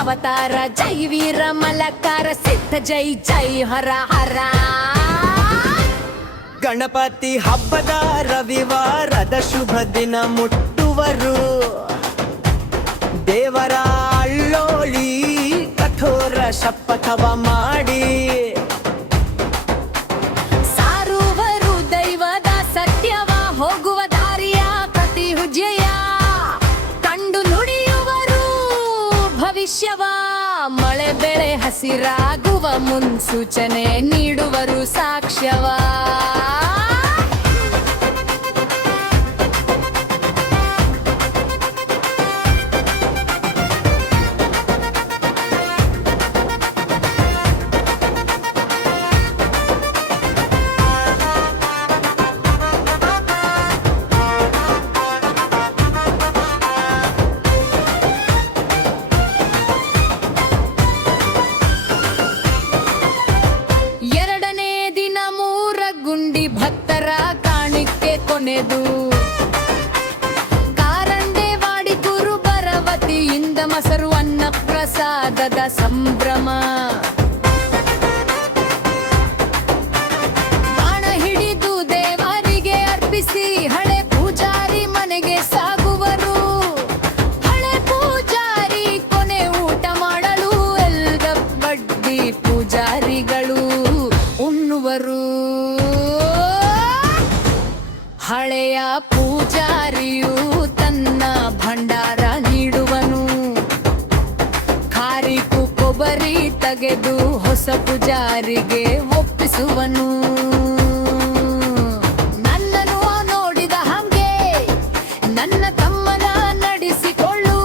ಅವತಾರ ಜೈ ವೀರ ಮಲಕಾರ ಸಿದ್ಧ ಜೈ ಜೈ ಹರ ಹರ. ಗಣಪತಿ ಹಬ್ಬದ ರವಿವಾರದ ಶುಭ ದಿನ ಮುಟ್ಟುವರು. ದೇವರ ಅಳ್ಳೋಳಿ ಕಠೋರ ಶಪಥವ ಮಾಡಿ ಸಾರುವರು ದೈವದ ಸತ್ಯವ ಹೋಗುವ ದಾರಿಯ ಕತಿ ಹುಜಯ ಕಂಡು ನುಡಿಯುವರು ಭವಿಷ್ಯವ. ಮಳೆ ಬೆಳೆ ಹಸಿರಾಗುವ ಮುನ್ಸೂಚನೆ ನೀಡುವರು ಸಾಕ್ಷ್ಯವ. ಭಕ್ತರ ಕಾಣಿಕೆ ಕೊನೆದು ಕಾರಂಡೇವಾಡಿ ಗುರು ಭರವತಿಯಿಂದ ಮಸರು ಅನ್ನ ಪ್ರಸಾದದ ಸಂಭ್ರಮ. ಬಾಣ ಹಿಡಿದು ದೇವರಿಗೆ ಅರ್ಪಿಸಿ ಹಳೆ ಪೂಜಾರಿ ಮನೆಗೆ ಸಾಗುವರು. ಹಳೆ ಪೂಜಾರಿ ಕೊನೆ ಊಟ ಮಾಡಲು ಎಲ್ಲ ಬಡ್ಡಿ ಪೂಜಾರಿಗಳು ಉಣ್ಣುವರು. ಹಳೆಯ ಪೂಜಾರಿಯು ತನ್ನ ಭಂಡಾರ ನೀಡುವನು. ಖಾರಿಕು ಕೊಬ್ಬರಿ ತೆಗೆದು ಹೊಸ ಪೂಜಾರಿಗೆ ಒಪ್ಪಿಸುವನು. ನನ್ನನ್ನು ನೋಡಿದ ಹಂಗೆ ನನ್ನ ತಮ್ಮನ ನಡೆಸಿಕೊಳ್ಳು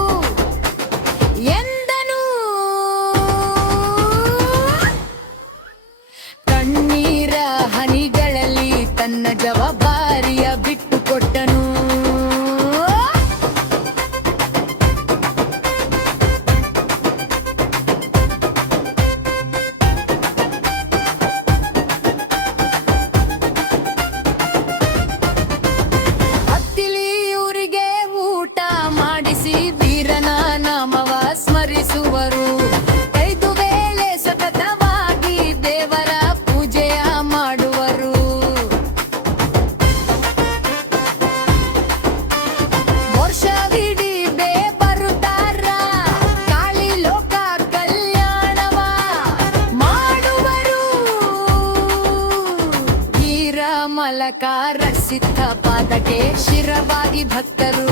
ಎಂದನು. ಕಣ್ಣೀರ ಹನಿಗಳಲ್ಲಿ ತನ್ನ ಜವಾಬ್ದಾರಿಯ ಬಿಟ್ಟು ಕೊಟ್ಟನು. ಹತ್ತಿಲಿಯೂರಿಗೆ ಊಟ ಮಾಡಿಸಿ ವೀರನ ನಾಮವ ಸ್ಮರಿಸುವರು. 5 ವೇಳೆ ಸತತವಾಗಿ ದೇವರ ಪೂಜೆಯ ಮಾಡುವರು. ವರ್ಷವಿಡೀ ಬರುತ್ತಾರ ಕಾಳಿ ಲೋಕ ಕಲ್ಯಾಣವ ಮಾಡುವರು. ವೀರ ಮಲಕಾರ ಸಿದ್ಧ ಪಾದಕ್ಕೆ ಶಿರವಾಗಿ ಭಕ್ತರು